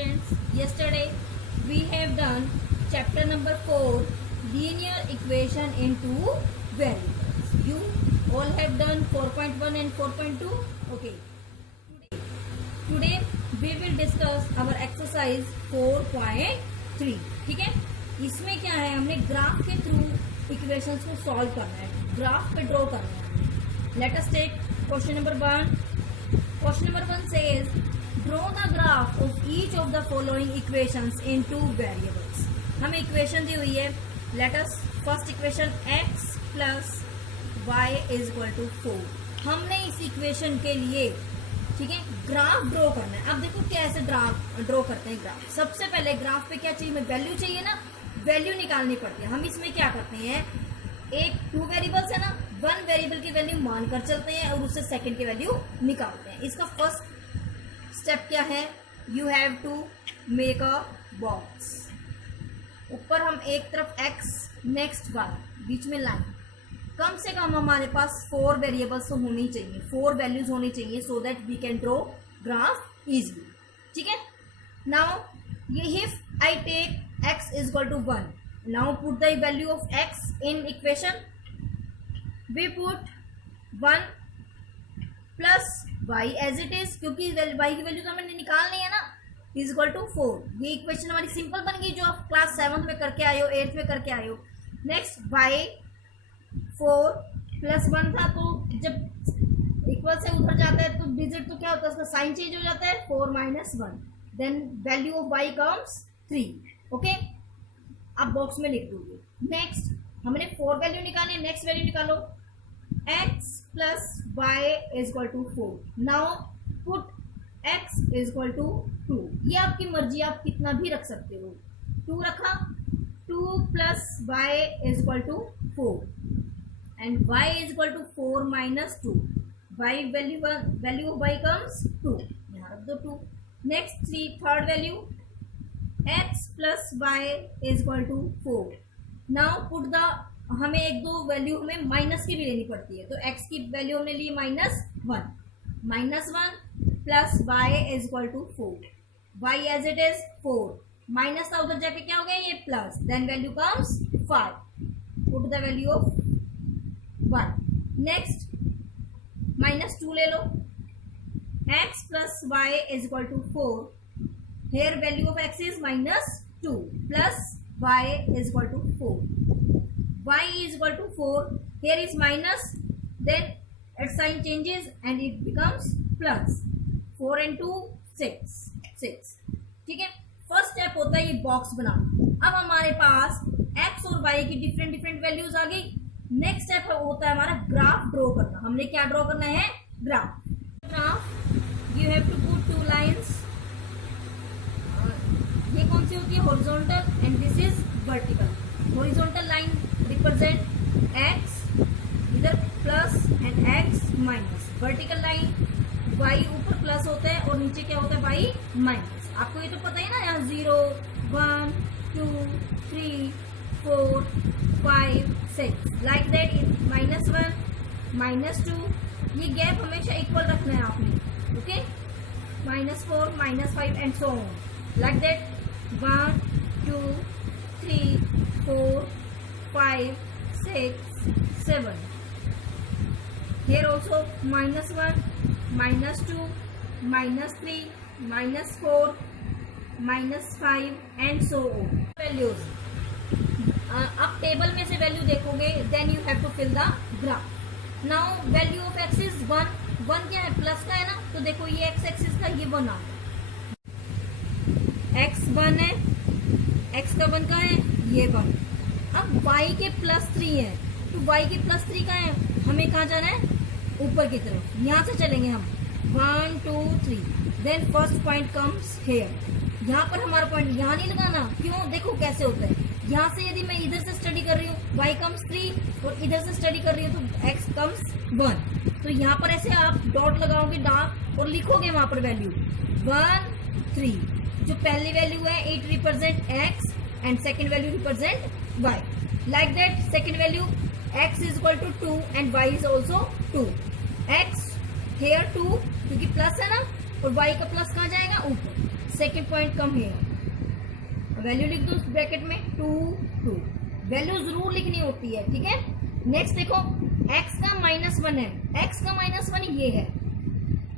students, yesterday we have done chapter number 4, linear equation in two variables. You all have done 4.1 and 4.2. Okay. Today we will discuss our exercise 4.3. ठीक है, इसमें क्या है, हमने graph के through equations को solve करना है, ग्राफ पे ड्रॉ करना है. Let us take question number 1. Question number 1 says draw the graph of each of the following equations in two variables. हमें इक्वेशन दी हुई है. Let us first equation x plus y is equal to 4. हमने इस equation के लिए, ठीक है, ग्राफ ड्रॉ करना है. अब देखो कैसे ड्रॉ करते हैं ग्राफ. सबसे पहले ग्राफ पे क्या चाहिए, हमें वैल्यू चाहिए ना, वैल्यू निकालनी पड़ती है. हम इसमें क्या करते हैं, एक टू वेरिएबल्स है ना, वन वेरिएबल की वैल्यू मानकर चलते हैं और उससे सेकंड की वैल्यू निकालते हैं. इसका फर्स्ट स्टेप क्या है, you have to make a box. ऊपर हम एक तरफ x, नेक्स्ट y, बीच में लाइन. कम से कम हमारे पास 4 वेरिएबल्स तो होनी चाहिए, 4 वैल्यूज होनी चाहिए, so that we can draw graph easily. ठीक है. नाउ ये if I take x is equal to 1, now put the value of x in equation. We put 1 plus y as it is, क्योंकि y की वैल्यू तो हमें निकालनी है ना, इज इक्वल टू 4. ये इक्वेशन हमारी सिंपल बन गई, जो आप क्लास 7th में करके आए हो, 8th में करके आए हो. नेक्स्ट y 4 प्लस 1 था, तो जब इक्वल से उधर जाता है तो डिजिट तो क्या होता है, उसका साइन चेंज हो जाता है. 4 minus 1, then value of y comes 3. Okay, आप बॉक्स में लिख दोगे. नेक्स्ट हमने 4 वैल्यू निकाली, नेक्स्ट वैल्यू निकालो. x plus y is equal to 4. Now put x is equal to 2. ये आपकी मर्जी, आप कितना भी रख सकते हो. 2 रखा, 2 plus y is equal to 4 and y is equal to 4 minus 2. y value of y comes 2. यहाँ रख दो 2. Next third value, x plus y is equal to 4. Now put the, हमें एक दो वैल्यू हमें माइनस की भी लेनी पड़ती है, तो x की वैल्यू हमने ली -1. -1 plus y is equal to 4. y as it is 4. Minus था, उधर जाके क्या हो गया, ये plus. Then value comes 5. Put the value of 1. Next -2 ले लो. x plus y is equal to 4. Here value of x is -2 plus y is equal to 4. y is equal to 4. Here is minus, then its sign changes and it becomes plus. 4 and 2 6. ठीक है. First step होता है ये box बनाना. अब हमारे पास x और y की different values आ गई. नेक्स्ट स्टेप होता है हमारा ग्राफ ड्रॉ करना. हमने क्या ड्रॉ करना है, graph. You have to put 2 lines. ये कौन सी होती है, horizontal, and this is vertical. Horizontal line represent x, इधर plus and x minus. Vertical line y ऊपर प्लस होता है और नीचे क्या होता है, y माइनस. आपको ये तो पता ही ना, यहाँ 0 1 2 3 4 5 6 लाइक दैट. -1 -2, ये गैप हमेशा इक्वल रखना है आपने. Okay, -4 -5 and so on like that. 1 2 3 4 5 6 7. Here also -1 -2 -3 -4 -5 and so on. Values. आप टेबल में से वैल्यू देखोगे, then you have to fill the graph. Now value of x is 1 क्या है, प्लस का है ना, तो देखो ये x एक्सिस का ये 1 आ गया. x 1 है, x का 1 का है, ये 1. अब y के +3 है, तो y के +3 का है, हमें कहाँ जाना है, ऊपर की तरफ. यहाँ से चलेंगे हम 1 2 3. Then first point comes here. यहाँ पर हमारा पॉइंट यहाँ नहीं लगाना. क्यों, देखो कैसे होता है. यहाँ से यदि मैं इधर से स्टडी कर रही हूँ, y कम्स 3, और इधर से स्टडी कर रही हूँ तो x कम्स 1. तो यहाँ पर ऐसे आप डॉट लगाओगे डार्क और लिखोगे वहां पर वैल्यू 1 3. जो पहली वैल्यू है it represent x and second value represent y. Like that second value x is equal to 2 and y is also 2. x here 2 क्योंकि प्लस है ना, और y का प्लस कहाँ जाएगा, ऊपर. Second point come here, value लिख दो ब्रैकेट में 2 2, वैल्यू जरूर लिखनी होती है, ठीक है। नेक्स्ट देखो x का -1 है, x का -1 ये है,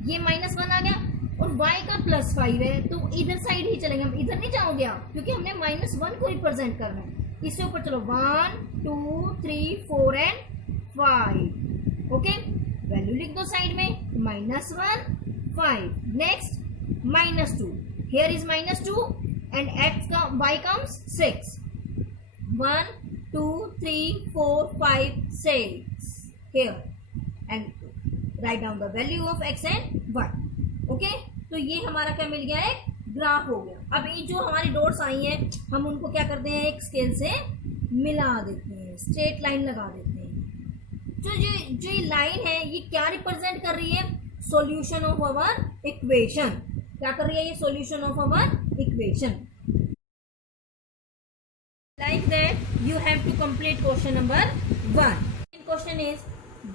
ये -1 आ गया, और y का +5 है, तो इधर साइड ही चलेंगे हम, इधर नहीं जाओगे आप, क्योंकि हमने -1 को रिप्रेजेंट करना है। इससे ऊपर चलो 1 2 3 4 एंड 5, ओके। वैल्यू लिख दो साइड में, -1 5, next -2, here is -2 and x का y comes 6, 1 2 3 4 5 6 here and write down the value of x and y, okay। तो ये हमारा क्या मिल गया है, ग्राफ हो गया। अब ये जो हमारी डॉट्स आई हैं हम उनको क्या करते हैं, एक स्केल से मिला देते हैं, स्ट्रेट लाइन लगा देते हैं। तो जो ये लाइन है ये क्या रिप्रेजेंट कर रही है, सॉल्यूशन ऑफ आवर इक्वेशन। क्या कर रही है ये, solution of our equation. Like that, you have to complete question number 1. Question is,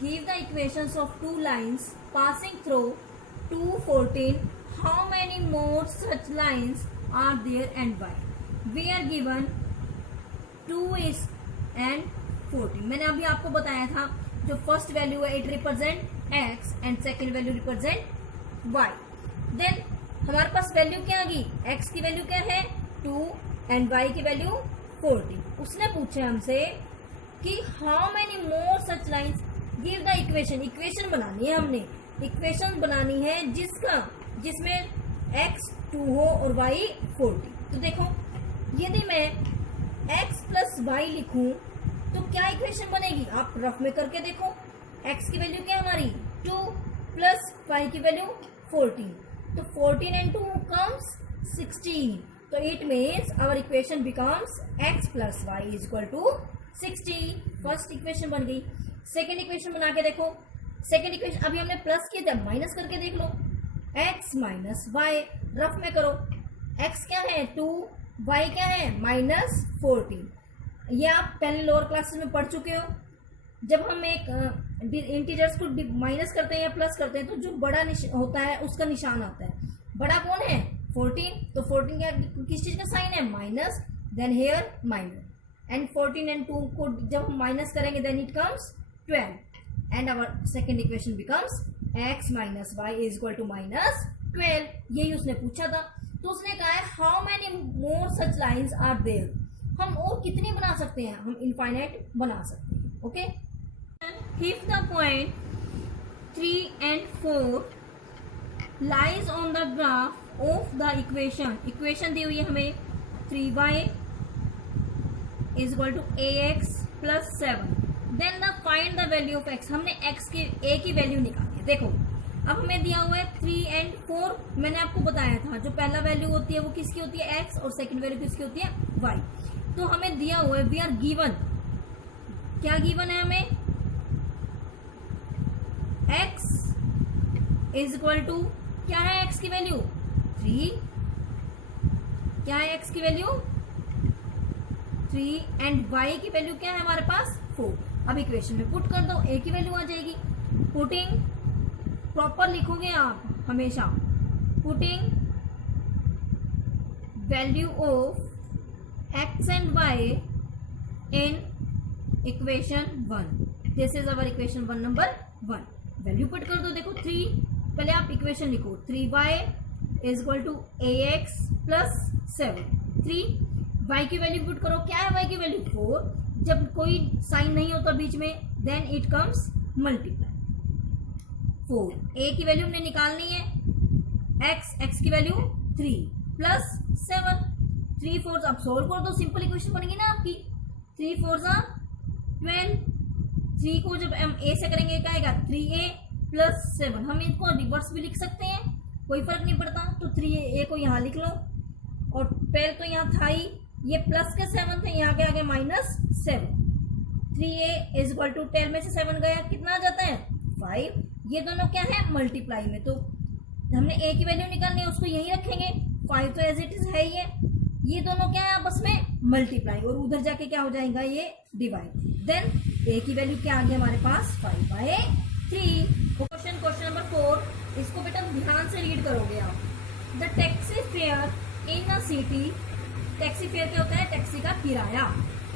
give the equations of two lines passing through 214. How many more such lines are there and why? We are given 2 is and 14. मैंने अभी आपको बताया था जो first value है it represent x and second value represent y. Then हमारे पास value क्या आ गई, x की वैल्यू क्या है 2 एंड y की वैल्यू 40। उसने पूछे हमसे कि how many more such lines, give the equation, equation बनानी है हमने, इक्वेशन बनानी है जिसमें x 2 हो और y 40। तो देखो यदि मैं x प्लस y लिखूं तो क्या इक्वेशन बनेगी, आप रफ में करके देखो। x की वैल्यू क्या हमारी 2 प्लस y की वैल्यू 14, तो 14 and 2 comes 16, तो it means our equation becomes x plus y is equal to 60। First equation बन गई। सेकेंड इक्वेशन बना के देखो, सेकेंड इक्वेशन अभी हमने प्लस किया था, माइनस करके देख लो, x माइनस वाई, रफ में करो, x क्या है 2, y क्या है -14। ये आप पहले लोअर क्लासेस में पढ़ चुके हो। जब हम एक इंटीजर्स को माइनस करते हैं या प्लस करते हैं तो जो बड़ा होता है उसका निशान आता है। बड़ा कौन है 14, तो 14 क्या किस चीज का साइन है minus, then here minus, and 14 and 2 को जब हम माइनस करेंगे then it comes 12 and our second equation becomes x minus y is equal to -12। यही उसने पूछा था। तो उसने कहा है how many more such lines are there, हम और कितनी बना सकते हैं, हम इनफाइनाइट बना सकते हैं, okay. If the point 3 and 4 lies on the graph of the equation दी हुई है हमें 3y is equal to ax plus 7, then the find the value of x, हमने x की a की वैल्यू निकाली है। देखो अब हमें दिया हुआ है 3 and 4, मैंने आपको बताया था जो पहला वैल्यू होती है वो किसकी होती है x और सेकंड वैल्यू किसकी होती है y। तो हमें दिया हुआ है वी आर गिवन, क्या गिवन है हमें x इज इक्वल टू, क्या है x की वैल्यू 3, क्या है x की वैल्यू 3 एंड y की वैल्यू क्या है हमारे पास 4। अब इक्वेशन में पुट कर दो, a की वैल्यू आ जाएगी। पुटिंग प्रॉपर लिखोगे आप हमेशा, putting value of x and y in equation 1, this is our equation 1 number 1। Value put कर दो, देखो 3, पहले आप इक्वेशन लिखो 3y is equal to ax plus 7, 3 y की वैल्यू पुट करो, क्या है y की वैल्यू 4, जब कोई साइन नहीं होता बीच में then it comes multiply 4। a की वैल्यू हमने निकालनी है x की वैल्यू 3 प्लस 7, 3 4 अब सोल्व कर दो, सिंपल इक्वेशन बनेगी ना आपकी, 3 4 12, 3 को जब हम a से करेंगे क्या आएगा 3a प्लस 7, हम इसको रिवर्स भी लिख सकते हैं, कोई फर्क नहीं पड़ता। तो 3a को यहाँ लिख लो और 12 तो यहाँ था ही, ये प्लस के 7 थे, यहाँ के आगे -7, 3a इज इक्वल टू 12 में से 7 गया कितना आ जाता है 5। ये दोनों क्या है मल्टीप्लाई में, तो हमने a की वैल्यू निकालनी है उसको यही रखेंगे, 5 तो एज इट इज है ही है, ये दोनों क्या है आपस में मल्टीप्लाई और उधर जाके क्या हो जाएगा ये डिवाइड, देन a की वैल्यू क्या आ गया हमारे पास 5/3। क्वेश्चन नंबर 4, इसको बेटा ध्यान से रीड करोगे आप, the taxi fare in a city, taxi fare क्या होता है, टैक्सी का किराया,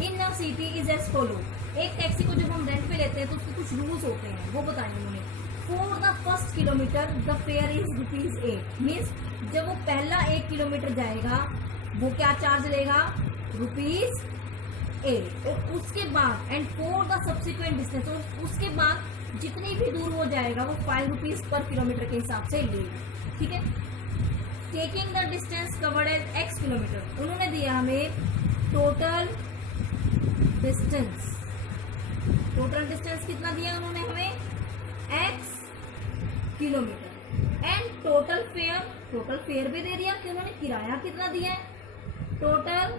in a city is as follow. एक टैक्सी को जब हम रेंट पे लेते हैं तो उसके कुछ रूल्स होते हैं, वो बताएंगे उन्होंने। For the first kilometre the fair is ₹8, means जब वो पहला 1 किलोमीटर जाएगा वो क्या चार्ज लेगा, ₹8। और उसके बाद and for the subsequent distance, और उसके बाद जितनी भी दूर वो जाएगा वो ₹5 पर किलोमीटर के हिसाब से लेगा, ठीक है। Taking the distance covered as X kilometre, उन्होंने दिया हमें टोटल डिस्टेंस, टोटल डिस्टेंस कितना दिया उन्होंने हमें, X kilometre, and total fair, total fair भी दे दिया कि उन्होंने किराया कितना दिया है, टोटल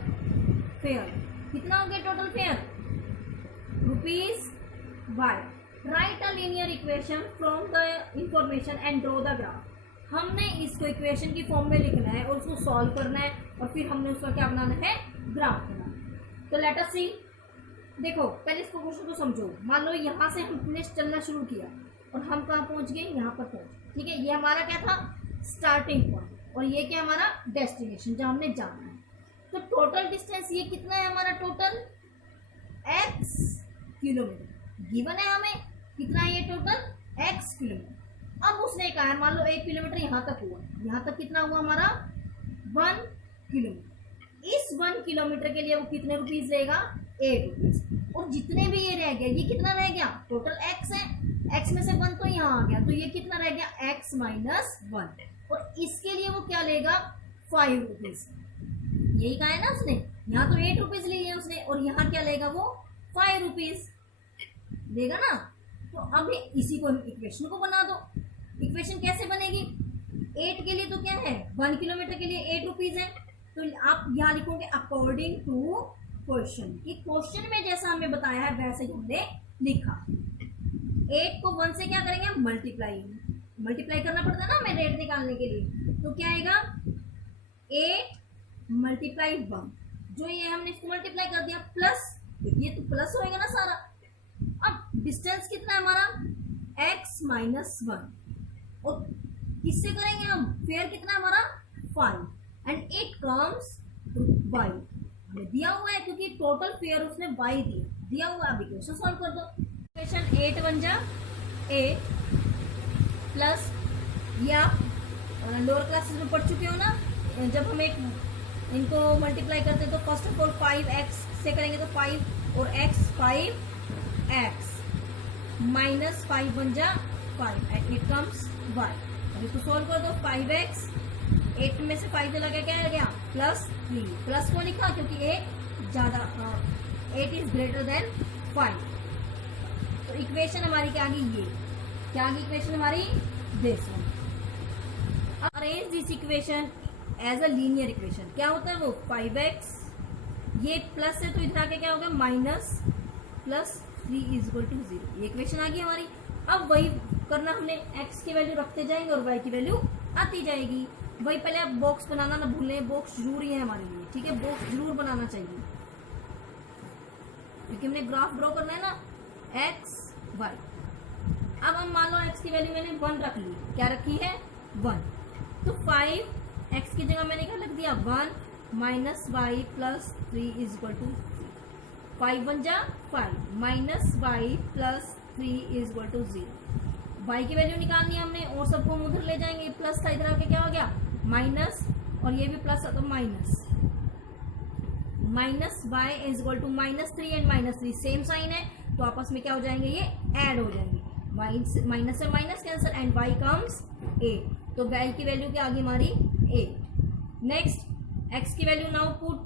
फेयर कितना हो गया, total fair ₹5। Right a linear equation from the information and draw the graph, हमने इसको इक्वेशन की फॉर्म में लिखना है और उसको सॉल्व करना है और फिर हमने उसका क्या बनाना है, ग्राफ बनाना। तो लेट अस सी, देखो पहले इसको क्वेश्चन को समझो। मान लो यहाँ से हमने चलना शुरू किया और हम कहाँ पहुंच गए, यहाँ पर पहुंच, ठीक है। ये हमारा क्या था, स्टार्टिंग पॉइंट, और ये क्या हमारा डेस्टिनेशन जहाँ हमने जाना है। तो टोटल डिस्टेंस ये कितना है हमारा, टोटल X किलोमीटर गिवन है हमें, कितना है ये टोटल X किलोमीटर। अब उसने कहा है मान लो 1 किलोमीटर यहाँ तक हुआ, यहाँ तक कितना हुआ हमारा 1 किलोमीटर। इस 1 किलोमीटर के लिए वो कितने रुपीज लेगा, ₹8। और जितने भी ये रह गया, ये कितना रह गया, टोटल X है, X में से 1 तो यहाँ आ गया, तो ये कितना रह गया, X माइनस 1। और इसके लिए वो क्या लेगा, ₹5। यही कहा है ना उसने, यहाँ तो ₹8 लिए उसने और यहाँ क्या लेगा वो, ₹5 देगा ना। तो अब इसी को इक्वेशन को बना दो। इक्वेशन कैसे बनेगी, 8 के लिए तो क्या है, 1 किलोमीटर के लिए ₹8 है, तो आप यहाँ लिखोगे अकॉर्डिंग टू क्वेश्चन, कि क्वेश्चन में जैसा हमें बताया है वैसे ही हमने लिखा। 8 को 1 से क्या करेंगे, मल्टीप्लाई करना पड़ता है ना हमें रेट निकालने के लिए। तो क्या आएगा, 8 मल्टीप्लाई 1, जो ये हमने इसको मल्टीप्लाई कर दिया प्लस, ये तो प्लस होएगा ना सारा। अब डिस्टेंस कितना है हमारा, X माइनस 1, और किससे करेंगे हम, फेयर कितना है हमारा 5, एंड इट कम्स y, हमें दिया हुआ है क्योंकि टोटल फेयर उसने y दिया हुआ है। अब इक्वेशन सॉल्व कर दो। इक्वेशन 8 1 जा 8 प्लस, ये आप लोअर क्लासेस में पढ़ चुके हो ना, जब हम एक इनको मल्टीप्लाई करते हैं तो फर्स्ट ऑफ ऑल 5x से करेंगे तो 5 और x 5x माइनस 5 बन जा 5 एंड इट कम्स y। अब इसको सॉल्व कर दो, 5x 8 में से 5 चला गया, क्या आ गया, +3। प्लस को लिखा क्योंकि 8 इज ग्रेटर देन 5। तो इक्वेशन हमारी क्या आ गई, ये क्या आ गई इक्वेशन हमारी, this one. Arrange this equation as a linear equation. क्या होता है वो, 5x, ये प्लस है तो इधर आके क्या होगा, माइनस +3 = 0। ये इक्वेशन आ गई हमारी। अब वही करना हमने, x की वैल्यू रखते जाएंगे और y की वैल्यू आती जाएगी। वही पहले आप बॉक्स बनाना ना भूलें, बॉक्स जरूरी है हमारे लिए, ठीक है, बॉक्स जरूर बनाना चाहिए क्योंकि हमने ग्राफ ड्रॉ करना है ना, x y। अब हम मान लो x की वैल्यू मैंने 1 रख ली, क्या रखी है 1, तो 5x की जगह मैंने क्या लिख दिया 1 माइनस y प्लस 3 = 3। 5 1 जा 5 माइनस y प्लस 3 = 0। y की वैल्यू निकालनी है हमने और सबको हम उधर ले जाएंगे, प्लस था इधर आके क्या हो गया माइनस, और ये भी प्लस था तो minus y -3 and -3 same sign है तो आपस में क्या हो जाएंगे, ये ऐड हो जाएंगे, माइनस से minus cancel and y comes 8। तो y की वैल्यू क्या आ गई हमारी 8। नेक्स्ट x की value now put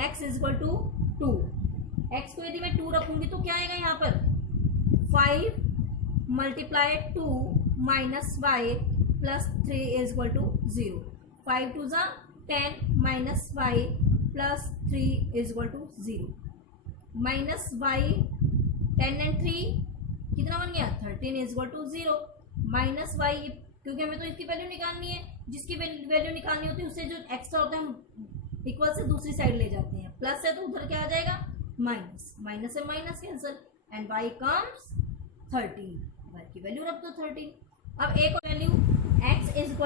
x = 2। x को यदि मैं 2 रखूंगी तो क्या आएगा यहाँ पर 5 × 2 minus y plus 3 = 0। 5 2 = 10 minus y plus 3 = 0। Minus y 10 and 3 कितना बन गया 13 = 0। माइनस y, क्योंकि हमें तो इसकी वैल्यू निकालनी है, जिसकी वैल्यू निकालनी होती है उससे जो एक्स्ट्रा होता है हम इक्वल से दूसरी साइड ले जाते हैं, प्लस है तो उधर क्या आ जाएगा माइनस, माइनस से minus cancel and y comes 13। y की वैल्यू रख दो 13। अब एक और वैल्यू x =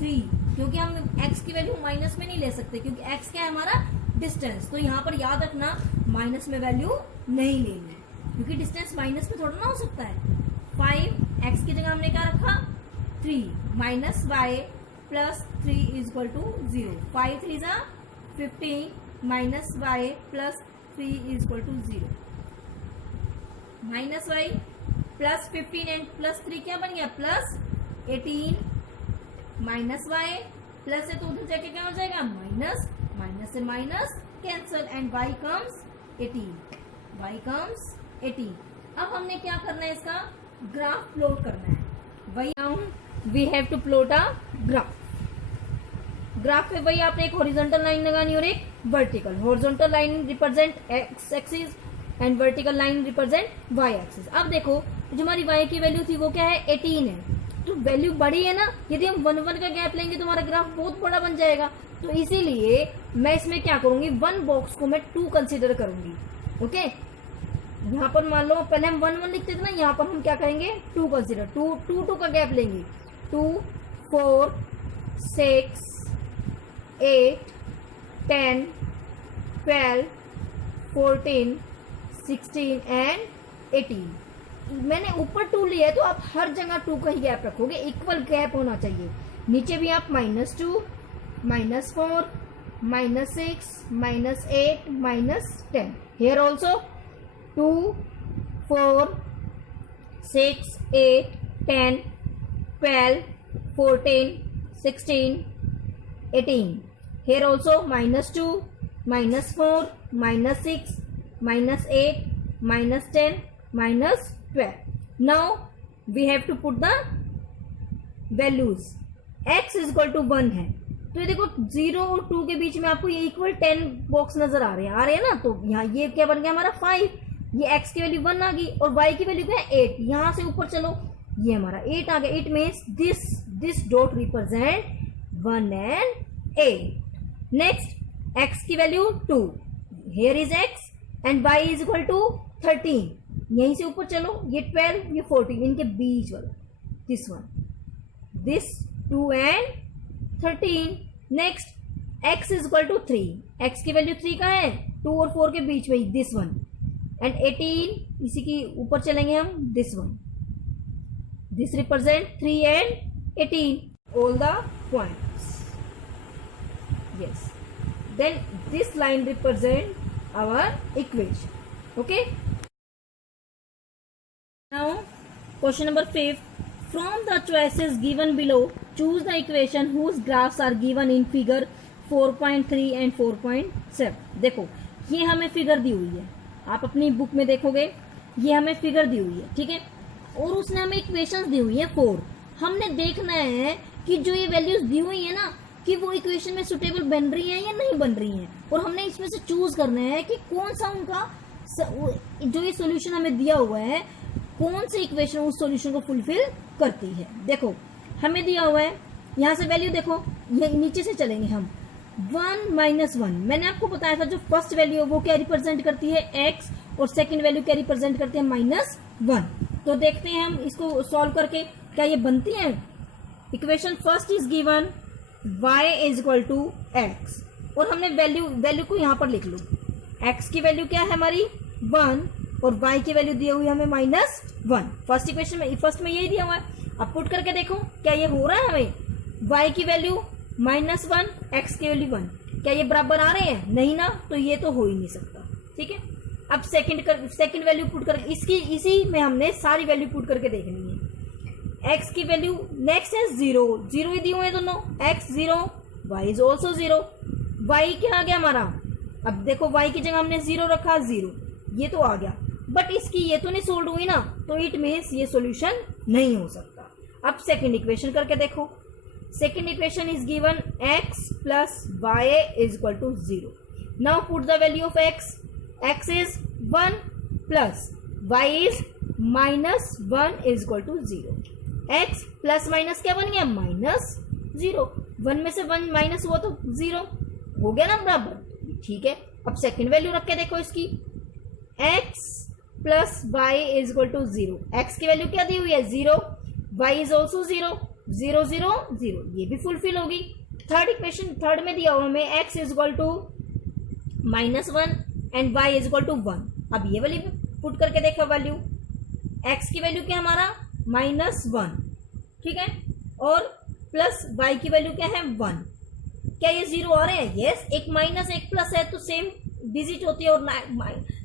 3, क्योंकि हम x की वैल्यू माइनस में नहीं ले सकते क्योंकि x क्या है हमारा डिस्टेंस। तो यहाँ पर याद रखना माइनस में वैल्यू नहीं लेनी क्योंकि डिस्टेंस माइनस में थोड़ा ना हो सकता है। 5 x की जगह हमने क्या रखा 3 minus y plus 3 is equal to 0। 5 3 जा 15 minus y plus 3 is equal to 0। Minus y plus 15 and plus 3 क्या बन गया प्लस 18 माइनस वाई प्लस से तो उधर जाके क्या हो जाएगा माइनस, माइनस से minus cancel and y comes 18, y comes 18। अब हमने क्या करना है इसका ग्राफ प्लॉट करना है। वही we have to plot a graph. Graph पे वही आपने एक हॉरिजॉन्टल लाइन लगानी और एक vertical. Horizontal line represent x axis and vertical line represent y axis. अब देखो जो हमारी y की वैल्यू थी वो क्या है 18 है, तो वैल्यू बड़ी है ना, यदि हम 1 1 का गैप लेंगे तो हमारा ग्राफ बहुत बड़ा बन जाएगा। तो इसीलिए मैं इसमें क्या करूंगी 1 बॉक्स को मैं 2 कंसीडर करूंगी। ओके, यहाँ पर मान लो पहले हम 1 1 लिखते थे ना, यहाँ पर हम क्या करेंगे 2 कंसीडर, 2 का गैप लेंगे। 2 4 6 8 10 12 14 16 एंड 18। मैंने ऊपर 2 लिया है तो आप हर जगह 2 का ही गैप रखोगे, इक्वल गैप होना चाहिए। नीचे भी आप -2 -4 -6 -8 -10। Here also 2 4 6 8 10 12 14 16 18। Here also -2 -4 -6 -8 -10 -12. Now we have to put the values. x is equal to 1 है, तो ये देखो 0 और 2 के बीच में आपको ये इक्वल 10 बॉक्स नजर आ रहे हैं ना। तो यहाँ ये क्या बन गया हमारा 5, ये x की वैल्यू 1 आ गई और y की वैल्यू क्या है 8। यहाँ से ऊपर चलो ये हमारा 8 आ गया। It means this dot represent 1 and 8। Next x की value 2, here is x and y is equal to 13। यहीं से ऊपर चलो ये 12 ये 14, इनके बीच वाला this one, this 2 and 13। Next x is equal to 3, x की वैल्यू 3 का है 2 और 4 के बीच में दिस वन एंड 18, इसी की ऊपर चलेंगे हम this one, this represent 3 and 18 all the points. yes, then this line represent our equation. Okay, now question number 5, from the choices given below choose the equation whose graphs are given in figure 4.3 and 4.7। देखो ये हमें figure दी हुई है, आप अपनी book में देखोगे ये हमें फिगर दी हुई है, ठीक है, और उसने हमें इक्वेशंस दी हुई है 4। हमने देखना है कि जो ये वैल्यूज दी हुई है ना कि वो इक्वेशन में सुटेबल बन रही है या नहीं बन रही है, और हमने इसमें से चूज करना है कि कौन सा उनका जो ये सॉल्यूशन हमें दिया हुआ है कौन सी इक्वेशन उस सॉल्यूशन को फुलफिल करती है। देखो हमें दिया हुआ है, यहाँ से वैल्यू देखो, ये नीचे से चलेंगे हम 1 -1। मैंने आपको बताया था जो फर्स्ट वैल्यू है वो क्या रिप्रेजेंट करती है x और सेकंड वैल्यू क्या रिप्रेजेंट करती है -1। तो देखते हैं हम इसको सॉल्व करके क्या ये बनती है। Equation first is given y is equal to x, और हमने वैल्यू को यहाँ पर लिख लो। x की वैल्यू क्या है हमारी 1 और y की वैल्यू दी हुई है हमें -1। फर्स्ट इक्वेशन में फर्स्ट में यही दिया हुआ है। अब पुट करके देखो क्या ये हो रहा है, हमें y की वैल्यू -1 x की वैल्यू 1, क्या ये बराबर आ रहे हैं? नहीं ना, तो ये तो हो ही नहीं सकता। ठीक है, अब सेकंड वैल्यू पुट कर इसी में हमने सारी वैल्यू पुट करके देखनी है। x की वैल्यू नेक्स्ट है 0 ही दी हुए हैं दोनों, x 0 y is also 0। y क्या आ गया हमारा, अब देखो y की जगह हमने 0 रखा, 0 ये तो आ गया, बट इसकी ये तो नहीं सोल्व हुई ना, तो इट मीन्स ये सॉल्यूशन नहीं हो सकता। अब सेकंड इक्वेशन करके देखो। Second equation is given x plus y is equal to 0। Now put the value of x is 1 plus y is -1 is equal to 0। x plus minus क्या बन गया -0, 1 में से 1 माइनस हुआ तो 0 हो गया ना बराबर। ठीक है, अब सेकंड वैल्यू रख के देखो इसकी, x plus y is equal to 0। x की वैल्यू क्या दी हुई है 0, y इज ऑल्सो 0, 0 0 0, ये भी फुलफिल होगी। थर्ड इक्वेशन, थर्ड में दिया हुआ हमें x is equal to -1 and y is equal to 1। अब ये वाली पुट करके देखो वैल्यू, x की वैल्यू क्या है हमारा -1, ठीक है, और प्लस y की वैल्यू क्या है 1। क्या ये 0 आ रहे हैं? यस, एक माइनस एक प्लस है तो सेम डिजिट होती है और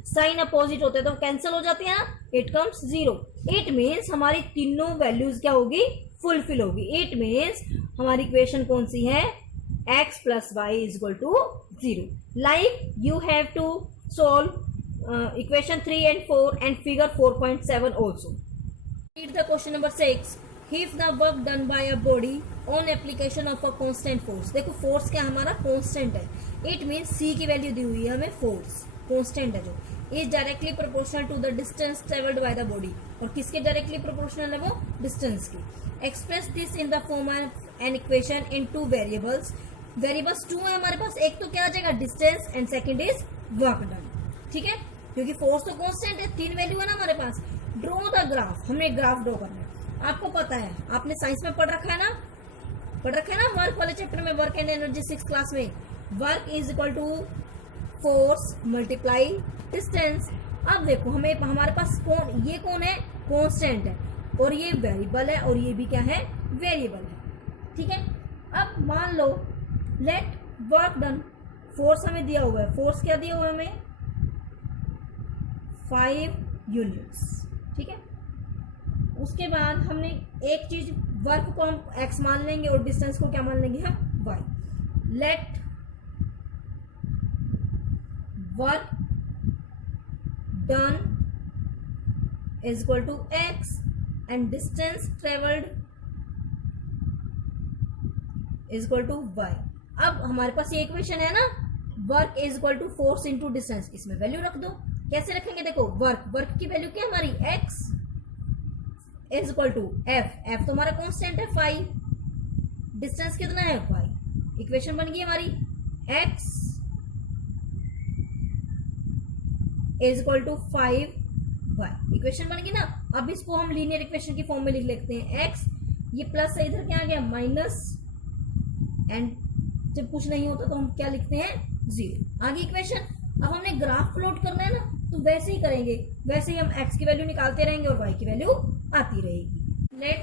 साइन अपोजिट होते हैं तो कैंसिल हो जाते हैं, इट कम्स 0। इट मीन्स हमारी तीनों वैल्यूज क्या होगी, फुलफिल होगी। इट मीन्स हमारी इक्वेशन कौन सी है, x plus y is equal to 0। Like you have to solve equation 3 and 4 and figure 4.7 also. Read the question number 6. If the work done by a body on application of a constant force, देखो force क्या हमारा constant है, it means c की value दी हुई है हमें, force constant है जो, is directly proportional to the distance travelled by the body, और किसके डायरेक्टली प्रोपोर्शनल है वो, डिस्टेंस की। Express this in the form of an equation in 2 variables. Variables 2 है हमारे पास, एक तो क्या आ जाएगा distance and second is work done, ठीक है, क्योंकि फोर्स तो कांस्टेंट है, 3 वैल्यू है ना हमारे पास। ड्रॉ द ग्राफ, हमने ग्राफ ड्रॉ करना है। आपको पता है, आपने साइंस में पढ़ रखा है ना, वर्क वाले चैप्टर में, work and energy 6th class में, work is equal to force multiply distance. अब देखो हमें, हमारे पास ये कौन है, कांस्टेंट है, और ये वेरिएबल है, और ये भी क्या है, वेरिएबल है, ठीक है। अब मान लो लेट वर्क डन, फोर्स हमें दिया हुआ है, फोर्स क्या दिया हुआ है हमें, 5 यूनिट्स, ठीक है। उसके बाद हमने एक चीज, वर्क को हम x मान लेंगे और डिस्टेंस को क्या मान लेंगे हम, y। Let work done is equal to x and distance travelled is equal to y। अब हमारे पास ये इक्वेशन है ना, work is equal to force into distance, इसमें वैल्यू रख दो। कैसे रखेंगे, देखो वर्क की वैल्यू क्या हमारी, x is equal to F तो हमारा कांस्टेंट है 5, डिस्टेंस कितना है 5। इक्वेशन बन गई हमारी x is equal to 5y, equation बन गई ना। अब इसको हम लीनियर इक्वेशन की फॉर्म में लिख लेते हैं, x ये प्लस है, इधर क्या आ गया माइनस, एंड जब कुछ नहीं होता तो हम क्या लिखते हैं, 0। आगे इक्वेशन, अब हमने ग्राफ प्लॉट करना है ना, तो वैसे ही करेंगे, वैसे ही हम x की वैल्यू निकालते रहेंगे और y की वैल्यू आती रहेगी। Let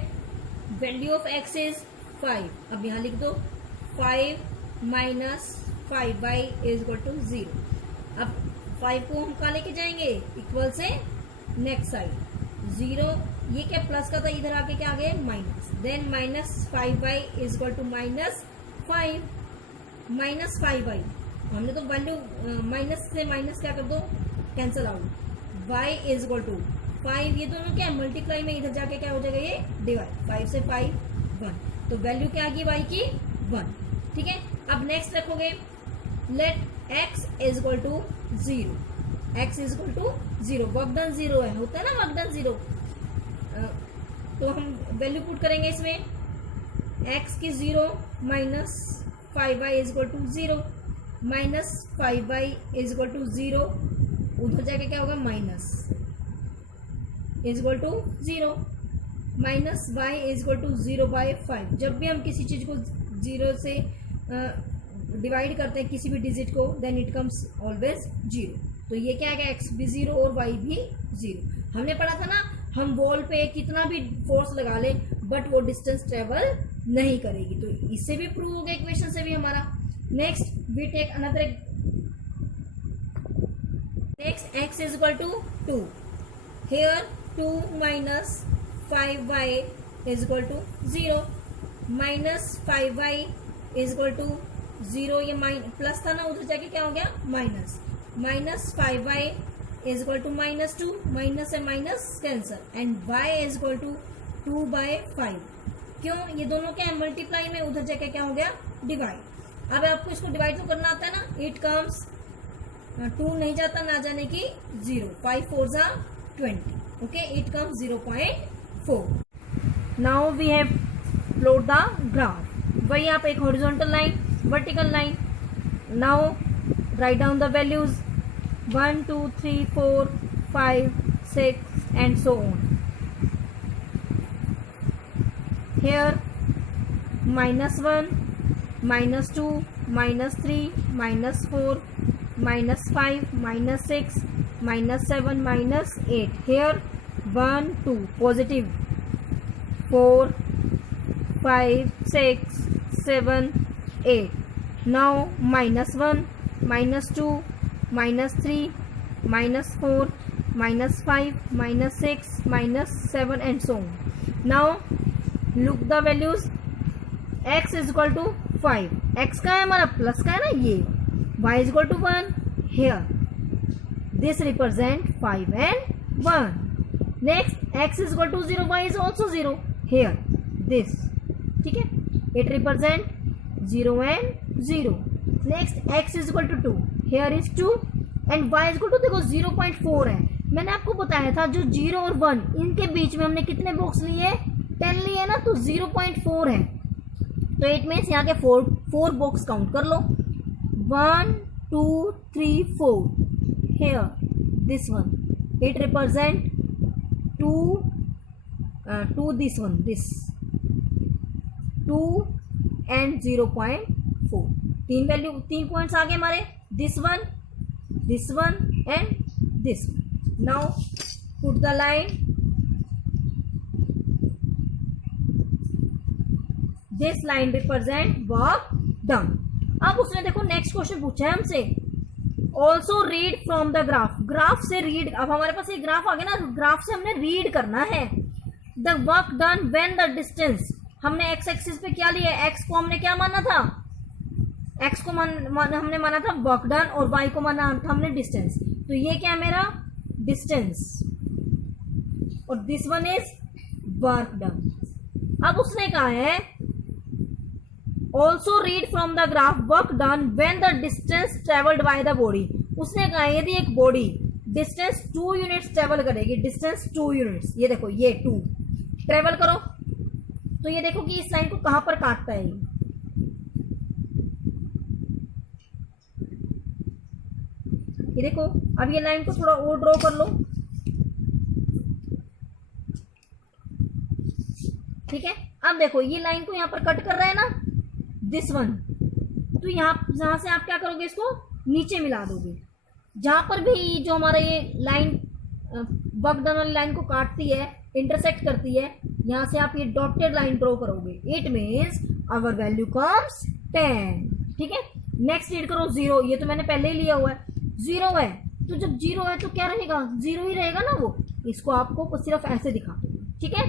value of x is 5, अब यहां लिख दो 5 minus 5y is equal to 0। अब 5 को हम कहाँ लेके जाएंगे, इक्वल से नेक्स्ट साइड 0, ये क्या प्लस का था, इधर आके क्या आ गया minus, then minus 5y is equal to -5 minus 5y, हमने तो वैल्यू माइनस से माइनस क्या कर दो, cancel out, y is equal to 5, ये दोनों क्या है मल्टीप्लाई में, इधर जाके क्या हो जाएगा ये डिवाइड, 5 से 5 1, तो वैल्यू क्या आ गई y की 1, ठीक है। अब नेक्स्ट रखोगे, let x is equal to 0, x is equal to 0, work done 0 है, होता है ना वर्क डन 0, तो हम वैल्यू पुट करेंगे इसमें, x की 0 minus 5y is equal to 0, minus 5y is equal to 0, उधर जाके क्या होगा minus is equal to 0, minus y is equal to 0/5। जब भी हम किसी चीज को 0 से डिवाइड करते हैं किसी भी डिजिट को, देन इट कम्स ऑलवेज 0, तो ये क्या है, x भी 0 और y भी 0। हमने पढ़ा था ना, हम वॉल पे कितना भी फोर्स लगा ले बट वो डिस्टेंस ट्रेवल नहीं करेगी, तो इससे भी प्रूव हो गया, इक्वेशन से भी हमारा। Next we take another, next x is equal to 2, here 2 minus 5y is equal to 0, minus 5y is equal to 0, ये प्लस था ना, उधर जाके क्या हो गया minus, minus 5y is equal to -2, minus से minus cancel, and y is equal to 2/5। क्यों, ये दोनों क्या है मल्टीप्लाई में, उधर जाके क्या हो गया डिवाइड। अब आपको इसको डिवाइड तो करना आता है ना, इट कम्स 2 नहीं जाता, ना जाने की 0, 5 4 20, okay, it comes 0.4। Now we have plot the graph, वही आप एक horizontal line, vertical line. Now write down the values 1 2 3 4 5 6 and so on. Here -1, -2, -3, -4, -5, -6, -7, -8. Here 1, 2 positive, 4, 5, 6, 7, 8. Now -1, -2, -3, -4, -5, -6, -7 and so on. Now look the values. x is equal to 5. x का है हमारा plus का है ना ये. y is equal to 1. Here this represent 5 and 1. Next x is equal to 0, y is also 0. Here this, ठीक है, it represent 0 and 0. Next x is equal to 2. Here is 2 and y is equal to, देखो 0.4 है. मैंने आपको बताया था जो 0 और 1 इनके बीच में हमने कितने बॉक्स लिए, 10 लिए ना, तो 0.4 है. तो इट मीन्स यहाँ के 4 बॉक्स काउंट कर लो. 1, 2, 3, 4. Here this one, it represent 2 this one, this 2 and 0.4. तीन वैल्यू, 3 पॉइंट्स आ गए हमारे. this one and this one. Now put the line. This line represent work done. अब उसने देखो नेक्स्ट क्वेश्चन पूछा है हमसे, also read from the graph. Graph से रीड, अब हमारे पास ये ग्राफ आ गया ना, ग्राफ से हमने रीड करना है the work done when the distance. हमने एक्स एक्सिस पे क्या लिया, एक्स को हमने क्या माना था, एक्स को हमने माना था वर्क डन और वाई को माना था हमने डिस्टेंस. तो ये क्या है मेरा डिस्टेंस और this one is work done. अब उसने कहा है also read from the graph work done when the distance travelled by the body. उसने कहा यदि एक बॉडी डिस्टेंस 2 यूनिट्स ट्रेवल करेगी, डिस्टेंस 2 यूनिट्स, ये देखो ये 2 ट्रेवल करो, तो ये देखो कि इस लाइन को कहां पर काटता है. ये देखो, अब ये लाइन को थोड़ा और ड्रॉ कर लो, ठीक है. अब देखो ये लाइन को यहां पर कट कर रहा है ना, दिस वन. तो यहां से आप क्या करोगे, इसको नीचे मिला दोगे. जहां पर भी जो हमारा ये लाइन वर्क डन वाली लाइन को काटती है, इंटरसेक्ट करती है, यहां से आप ये डॉटेड लाइन ड्रॉ करोगे. It means our value comes 10. ठीक है. नेक्स्ट रीड करो 0. ये तो मैंने पहले ही लिया हुआ है, 0 है. तो जब 0 है तो क्या रहेगा, 0 ही रहेगा ना वो. इसको आपको सिर्फ ऐसे दिखा, ठीक है.